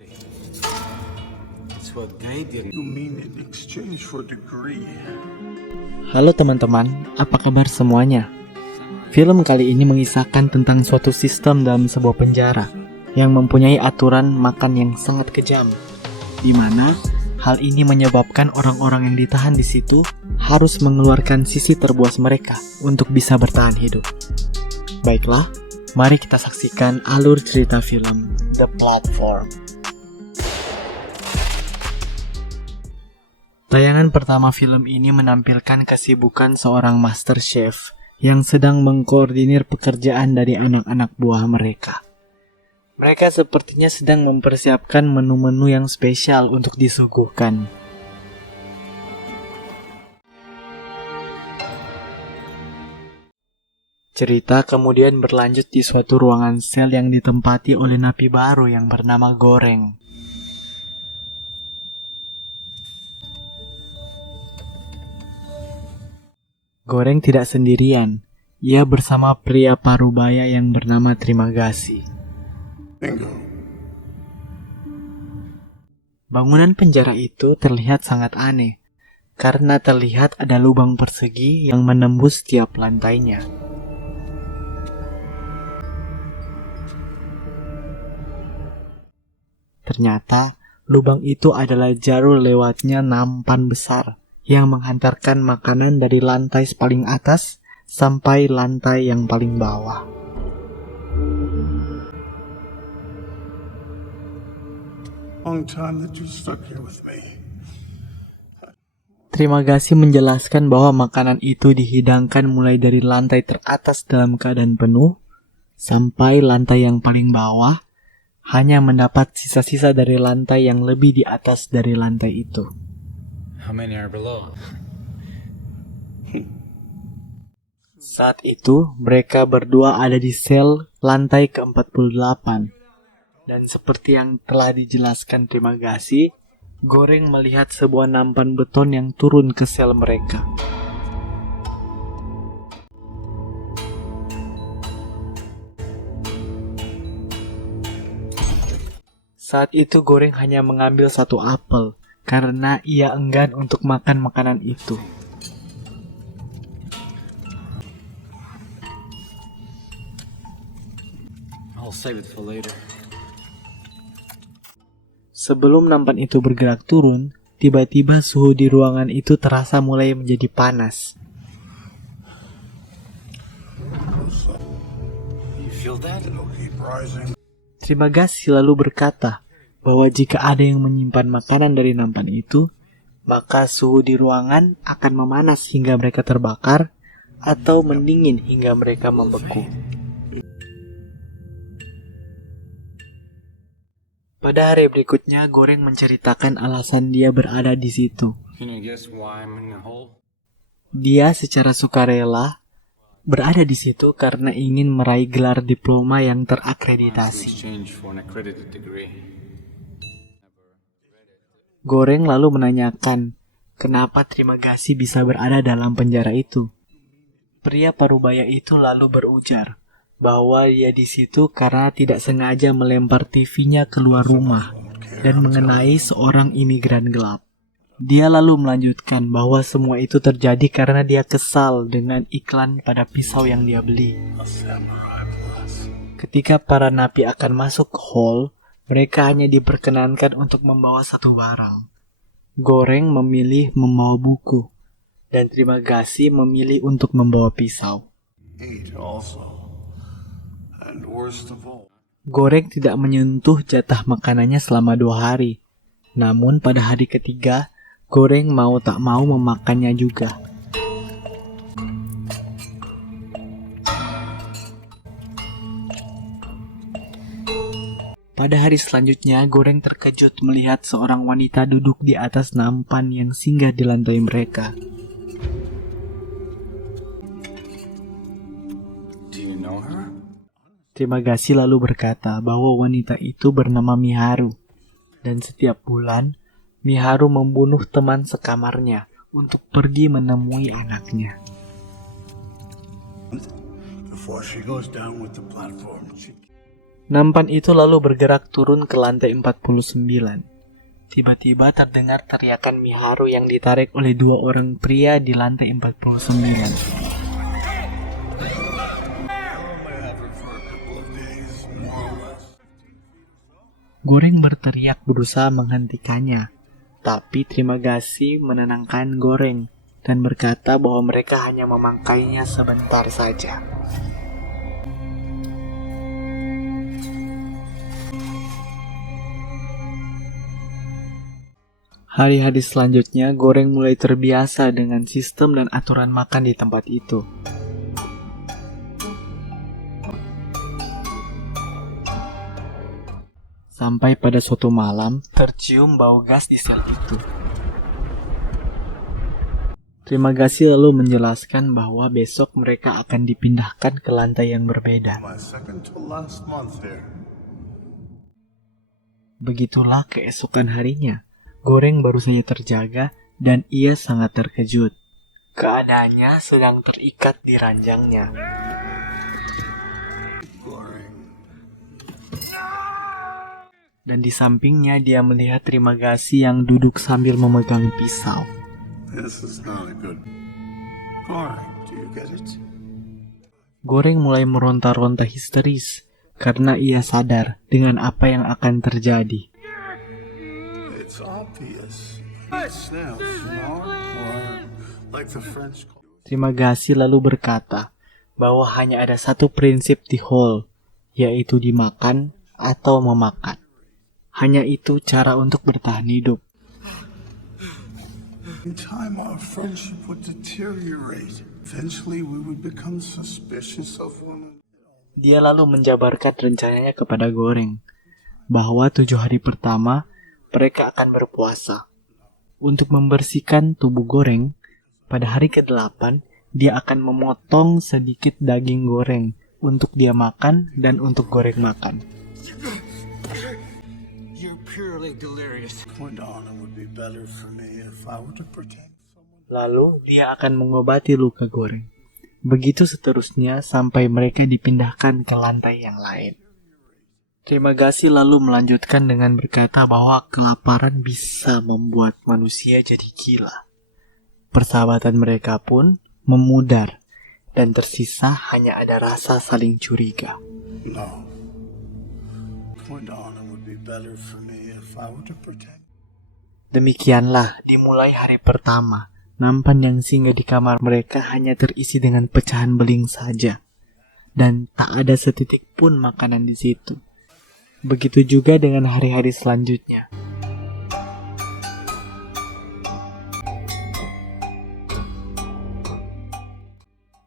It's what guided You mean in exchange for degree? Halo teman-teman, apa kabar semuanya? Film kali ini mengisahkan tentang suatu sistem dalam sebuah penjara yang mempunyai aturan makan yang sangat kejam, di mana hal ini menyebabkan orang-orang yang ditahan di situ harus mengeluarkan sisi terbuas mereka untuk bisa bertahan hidup. Baiklah, mari kita saksikan alur cerita film The Platform. Tayangan pertama film ini menampilkan kesibukan seorang master chef yang sedang mengkoordinir pekerjaan dari anak-anak buah mereka. Mereka sepertinya sedang mempersiapkan menu-menu yang spesial untuk disuguhkan. Cerita kemudian berlanjut di suatu ruangan sel yang ditempati oleh napi baru yang bernama Goreng. Goreng tidak sendirian, ia bersama pria parubaya yang bernama Trimagasi. Bingo. Bangunan penjara itu terlihat sangat aneh, karena terlihat ada lubang persegi yang menembus tiap lantainya. Ternyata, lubang itu adalah jalur lewatnya nampan besar yang menghantarkan makanan dari lantai paling atas sampai lantai yang paling bawah. Long time that you stuck here with me. Trimagasi menjelaskan bahwa makanan itu dihidangkan mulai dari lantai teratas dalam keadaan penuh sampai lantai yang paling bawah, hanya mendapat sisa-sisa dari lantai yang lebih di atas dari lantai itu. How many are below? Saat itu, mereka berdua ada di sel lantai ke-48. Dan seperti yang telah dijelaskan Trimagasi, Goreng melihat sebuah nampan beton yang turun ke sel mereka. Saat itu Goreng hanya mengambil satu apel, karena ia enggan untuk makan makanan itu. I'll save it for later. Sebelum nampan itu bergerak turun, tiba-tiba suhu di ruangan itu terasa mulai menjadi panas. You feel that? It'll keep rising. Trimagasi lalu berkata bahwa jika ada yang menyimpan makanan dari nampan itu, maka suhu di ruangan akan memanas hingga mereka terbakar atau mendingin hingga mereka membeku. Pada hari berikutnya, Goreng menceritakan alasan dia berada di situ. Can you guess why I'm in the hole? Dia secara sukarela berada di situ karena ingin meraih gelar diploma yang In terakreditasi. exchange for an accredited degree. Goreng lalu menanyakan, kenapa Trimagasi bisa berada dalam penjara itu? Pria parubaya itu lalu berujar bahwa dia di situ karena tidak sengaja melempar TV-nya keluar rumah dan mengenai seorang imigran gelap. Dia lalu melanjutkan bahwa semua itu terjadi karena dia kesal dengan iklan pada pisau yang dia beli. A samurai plus. Ketika para napi akan masuk ke hall, mereka hanya diperkenankan untuk membawa satu barang. Goreng memilih membawa buku, dan Trimagasi memilih untuk membawa pisau. Eat also. And worst of all, Goreng tidak menyentuh jatah makanannya selama 2 hari. Namun pada hari ketiga, Goreng mau tak mau memakannya juga. Pada hari selanjutnya, Goreng terkejut melihat seorang wanita duduk di atas nampan yang singgah di lantai mereka. Do you know her? Trimagasi lalu berkata bahwa wanita itu bernama Miharu. Dan setiap bulan, Miharu membunuh teman sekamarnya untuk pergi menemui anaknya. before she goes down with the platform, she Nampan itu lalu bergerak turun ke lantai 49. Tiba-tiba terdengar teriakan Miharu yang ditarik oleh dua orang pria di lantai 49. Goreng berteriak berusaha menghentikannya, tapi Trimagasi menenangkan Goreng dan berkata bahwa mereka hanya memangkainya sebentar saja. Hari-hari selanjutnya, Goreng mulai terbiasa dengan sistem dan aturan makan di tempat itu. Sampai pada suatu malam, tercium bau gas di sel itu. Trimagasi lalu menjelaskan bahwa besok mereka akan dipindahkan ke lantai yang berbeda. My second to last month here. Begitulah keesokan harinya. Goreng baru saja terjaga dan ia sangat terkejut. Keadaannya sedang terikat di ranjangnya. Goreng. Dan di sampingnya dia melihat Trimagasi yang duduk sambil memegang pisau. This is not a good. Goreng, do you get it? Goreng mulai meronta-ronta histeris karena ia sadar dengan apa yang akan terjadi. It's obvious. It snails, or like the French call. Trimagasi lalu berkata bahwa hanya ada satu prinsip di Hall, yaitu dimakan atau memakan. Hanya itu cara untuk bertahan hidup. In time, our friendship would deteriorate. Eventually, we would become suspicious of one another. Dia lalu menjabarkan rencananya kepada Goreng, bahwa 7 hari pertama mereka akan berpuasa. Untuk membersihkan tubuh Goreng, pada hari ke-8 dia akan memotong sedikit daging Goreng untuk dia makan dan untuk Goreng makan. You're purely delirious. Point on, it would be better for me if I were to protect someone. Lalu dia akan mengobati luka Goreng. Begitu seterusnya sampai mereka dipindahkan ke lantai yang lain. Trimagasi lalu melanjutkan dengan berkata bahwa kelaparan bisa membuat manusia jadi gila. Persahabatan mereka pun memudar dan tersisa hanya ada rasa saling curiga. No. Point on, it would be better for me if I were to protect. Demikianlah dimulai hari pertama. Nampan yang singgah di kamar mereka hanya terisi dengan pecahan beling saja. Dan tak ada setitik pun makanan di situ. Begitu juga dengan hari-hari selanjutnya.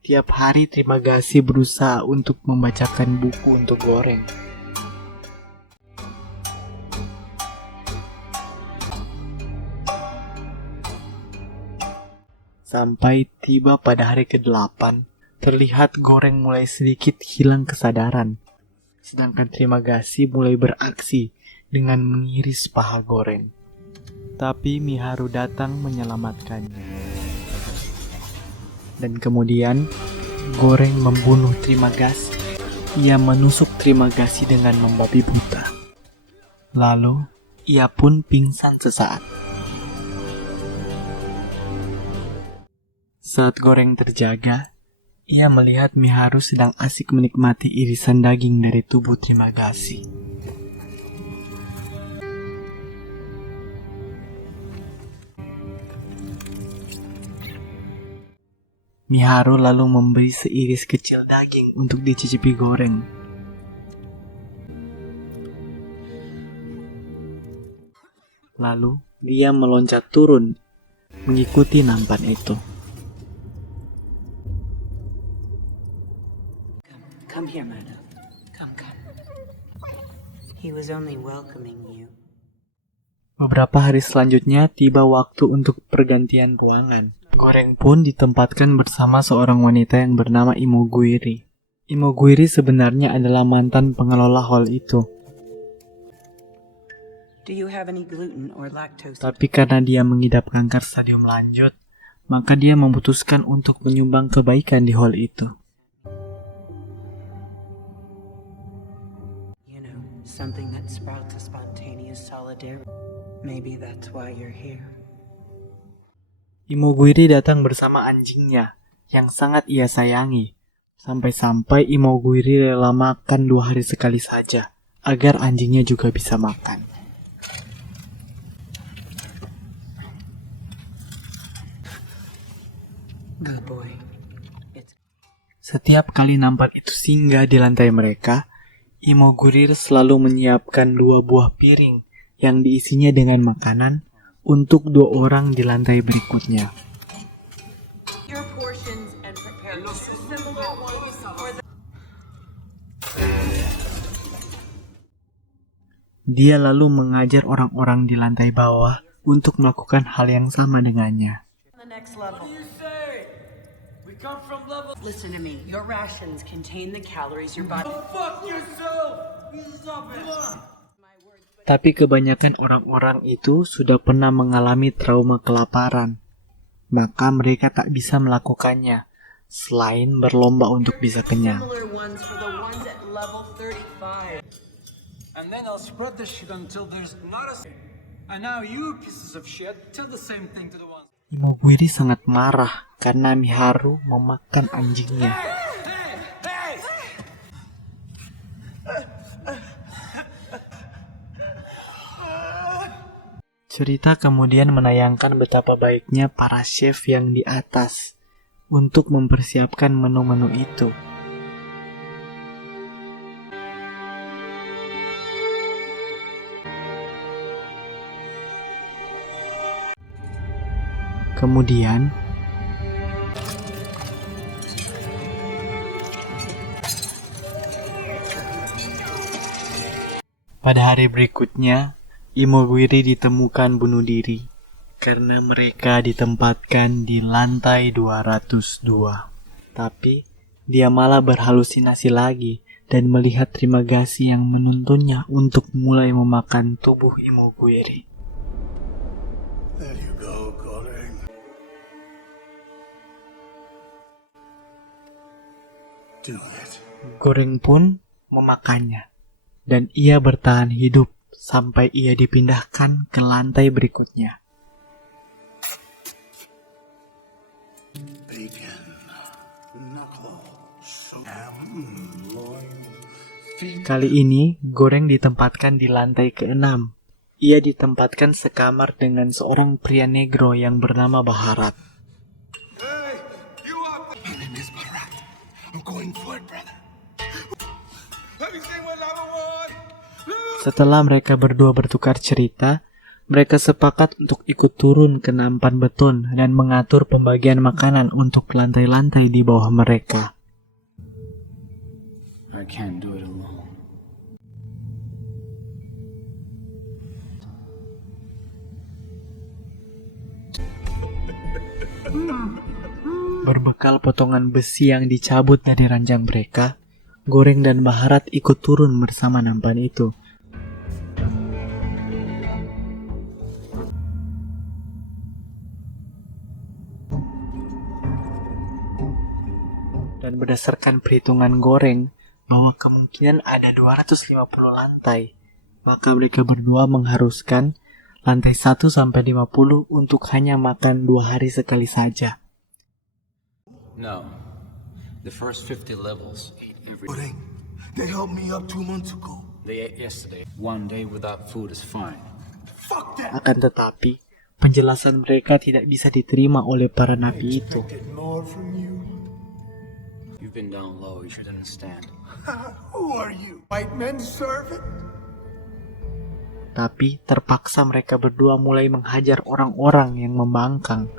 Tiap hari Trimagasi berusaha untuk membacakan buku untuk Goreng. Sampai tiba pada hari ke-8, terlihat Goreng mulai sedikit hilang kesadaran. Sedangkan Trimagasi mulai beraksi dengan mengiris paha Goreng. Tapi Miharu datang menyelamatkannya. Dan kemudian Goreng membunuh Trimagasi. Ia menusuk Trimagasi dengan membabi buta. Lalu ia pun pingsan sesaat. Saat Goreng terjaga, ia melihat Miharu sedang asik menikmati irisan daging dari tubuh Trimagasi. Miharu lalu memberi seiris kecil daging untuk dicicipi Goreng. Lalu dia meloncat turun, mengikuti nampan itu. Come here, madam. Come. He was only welcoming you. Beberapa hari selanjutnya tiba waktu untuk pergantian ruangan. Goreng pun ditempatkan bersama seorang wanita yang bernama Imoguiri. Imoguiri sebenarnya adalah mantan pengelola hall itu. Do you have any gluten or lactose? Tapi karena dia mengidap kanker stadium lanjut, maka dia memutuskan untuk menyumbang kebaikan di hall itu. something that sprouts a spontaneous solidarity. Maybe that's why you're here. Imogiri datang bersama anjingnya yang sangat ia sayangi. Sampai-sampai Imogiri rela makan 2 hari sekali saja agar anjingnya juga bisa makan. Good boy. Setiap kali nampan itu singgah di lantai mereka, Imogiri selalu menyiapkan 2 buah piring yang diisinya dengan makanan untuk 2 orang di lantai berikutnya. Your portions and prepare similar ones for the... Dia lalu mengajar orang-orang di lantai bawah untuk melakukan hal yang sama dengannya. the next level. Listen to me. Your rations contain the calories your body... Tapi kebanyakan orang-orang itu sudah pernah mengalami trauma kelaparan. Maka mereka tak bisa melakukannya, selain berlomba untuk bisa kenyang. Similar ones for the ones at level 35. And then I'll spread the shit until there's not a... And now you pieces of shit tell the same thing to the ones... Imogiri sangat marah karena Miharu memakan anjingnya. Cerita kemudian menayangkan betapa baiknya para chef yang di atas untuk mempersiapkan menu-menu itu. Kemudian, pada hari berikutnya, Imogiri ditemukan bunuh diri karena mereka ditempatkan di lantai 202. Tapi, dia malah berhalusinasi lagi dan melihat Trimagasi yang menuntunnya untuk mulai memakan tubuh Imogiri. There you go, Goreng. Do it. Goreng pun memakannya, dan ia bertahan hidup sampai ia dipindahkan ke lantai berikutnya. Bacon, knuckle, ham, loin, feet. Kali ini, Goreng ditempatkan di lantai ke-6. Ia ditempatkan sekamar dengan seorang pria negro yang bernama Baharat. Hey, you up? My name is Barat. I'm going for it, brother. Let me say what I want. Setelah mereka berdua bertukar cerita, mereka sepakat untuk ikut turun ke nampan beton dan mengatur pembagian makanan untuk lantai-lantai di bawah mereka. I can't do it alone. Berbekal potongan besi yang dicabut dari ranjang mereka, Goreng dan Baharat ikut turun bersama nampan itu. Dan berdasarkan perhitungan Goreng, bahwa kemungkinan ada 250 lantai, maka mereka berdua mengharuskan lantai 1 sampai 50 untuk hanya makan 2 hari sekali saja. No. The first 50 levels ate every... Goreng, they helped me up 2 months ago. They ate yesterday. 1 day without food is fine. Fuck that. Akan tetapi, penjelasan mereka tidak bisa diterima oleh para nabi itu. Get more from you. You've been down low, you should understand. Who are you? White men's servant? Tapi terpaksa mereka berdua mulai menghajar orang-orang yang membangkang.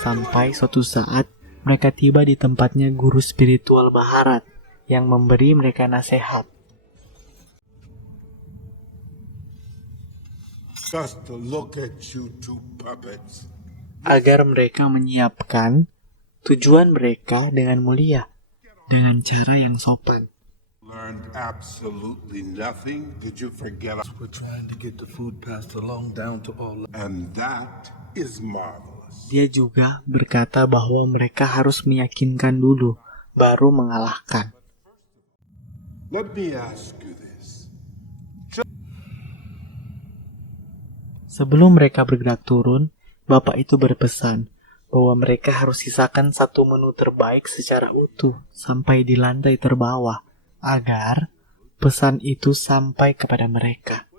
Sampai suatu saat mereka tiba di tempatnya guru spiritual Baharat yang memberi mereka nasihat. Just to look at you two puppets. Agar mereka menyiapkan tujuan mereka dengan mulia, dengan cara yang sopan. Learned absolutely nothing. Did you forget us? We're trying to get the food passed along down to all. And that is marvelous. Dia juga berkata bahwa mereka harus meyakinkan dulu, baru mengalahkan. Let me ask you this. Sebelum mereka bergerak turun, bapak itu berpesan bahwa mereka harus sisakan satu menu terbaik secara utuh sampai di lantai terbawah, agar pesan itu sampai kepada mereka.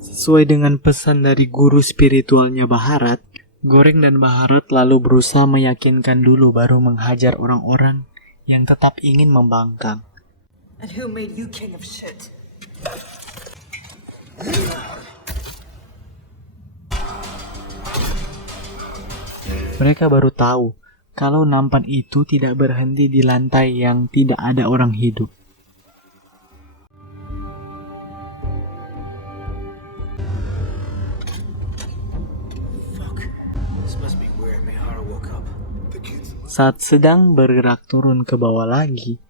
Sesuai dengan pesan dari guru spiritualnya Bharat, Goreng dan Bharat lalu berusaha meyakinkan dulu baru menghajar orang-orang yang tetap ingin membangkang. And who made you king of shit? Mereka baru tahu kalau nampan itu tidak berhenti di lantai yang tidak ada orang hidup. Saat sedang bergerak turun ke bawah lagi,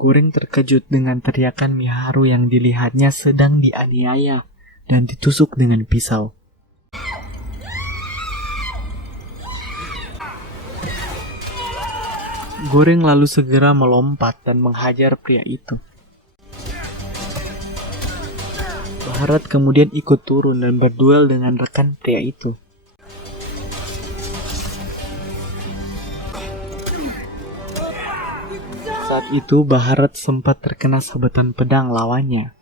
Goreng terkejut dengan teriakan Miharu yang dilihatnya sedang dianiaya dan ditusuk dengan pisau. Goreng lalu segera melompat dan menghajar pria itu. Bharat kemudian ikut turun dan berduel dengan rekan pria itu. Saat itu Bharat sempat terkena sabetan pedang lawannya.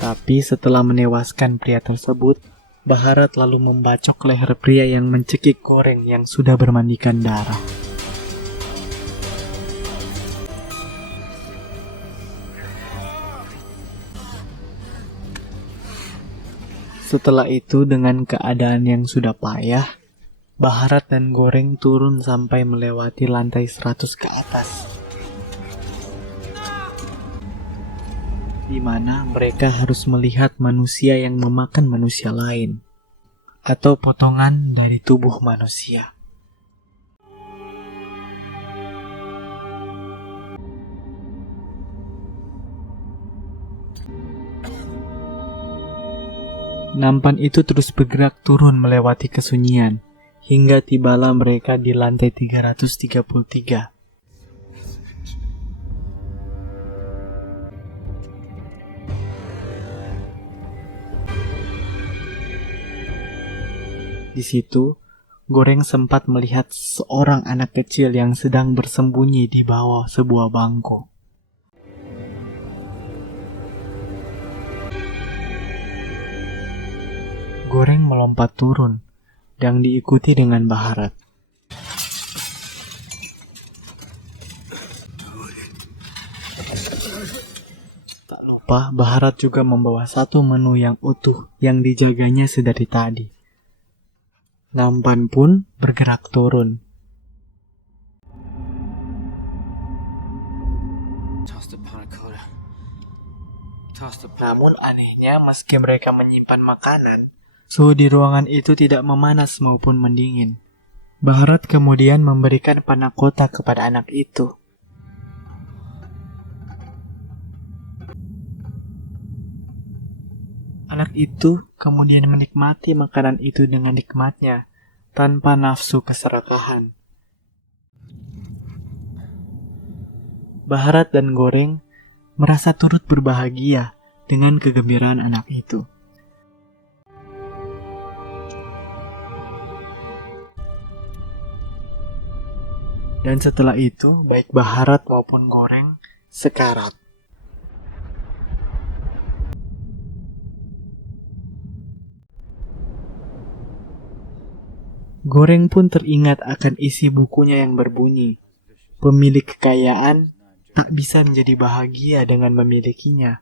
Tapi setelah menewaskan pria tersebut, Bharat lalu membacok leher pria yang mencekik Goreng yang sudah bermandikan darah. Setelah itu dengan keadaan yang sudah payah, Bharat dan Goreng turun sampai melewati lantai 100 ke atas, di mana mereka harus melihat manusia yang memakan manusia lain, atau potongan dari tubuh manusia. Nampan itu terus bergerak turun melewati kesunyian, hingga tibalah mereka di lantai 333. Di situ, Goreng sempat melihat seorang anak kecil yang sedang bersembunyi di bawah sebuah bangku. Goreng melompat turun dan diikuti dengan Bharat. Tak lupa, Bharat juga membawa satu menu yang utuh yang dijaganya sedari tadi. Nampan pun bergerak turun. Namun anehnya, meski mereka menyimpan makanan, suhu di ruangan itu tidak memanas maupun mendingin. Bharat kemudian memberikan panah kota kepada anak itu. Anak itu kemudian menikmati makanan itu dengan nikmatnya, tanpa nafsu keserakahan. Bharat dan Goreng merasa turut berbahagia dengan kegembiraan anak itu. Dan setelah itu, baik Bharat maupun Goreng sekarat. Goreng pun teringat akan isi bukunya yang berbunyi, pemilik kekayaan tak bisa menjadi bahagia dengan memilikinya,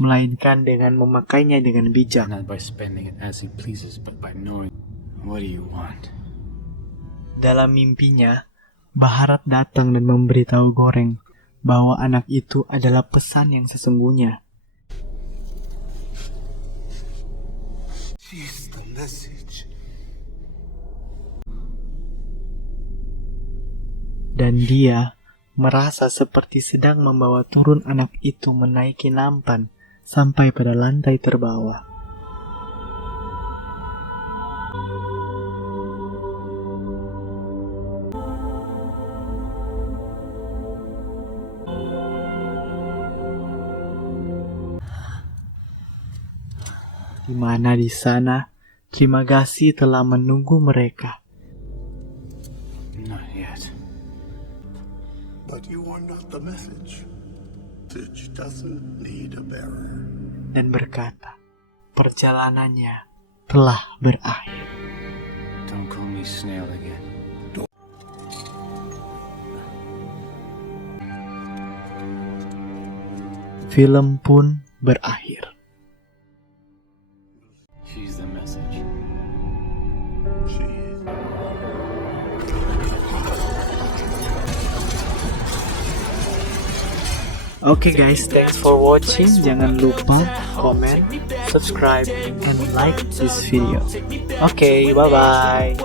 melainkan dengan memakainya dengan bijak. Not by spending it as he pleases, but by knowing what do you want. Dalam mimpinya, Bharat datang dan memberitahu Goreng bahwa anak itu adalah pesan yang sesungguhnya. She's the message. Dan dia merasa seperti sedang membawa turun anak itu menaiki nampan sampai pada lantai terbawah. Di mana di sana, Trimagasi telah menunggu mereka. Not yet. But you are not the message. Message doesn't need a bearer. Dan berkata, perjalanannya telah berakhir. Don't call me snail again. Film pun berakhir. She's the message. She is. Oke guys, thanks for watching. Jangan lupa comment, subscribe, and like this video. Oke, bye-bye.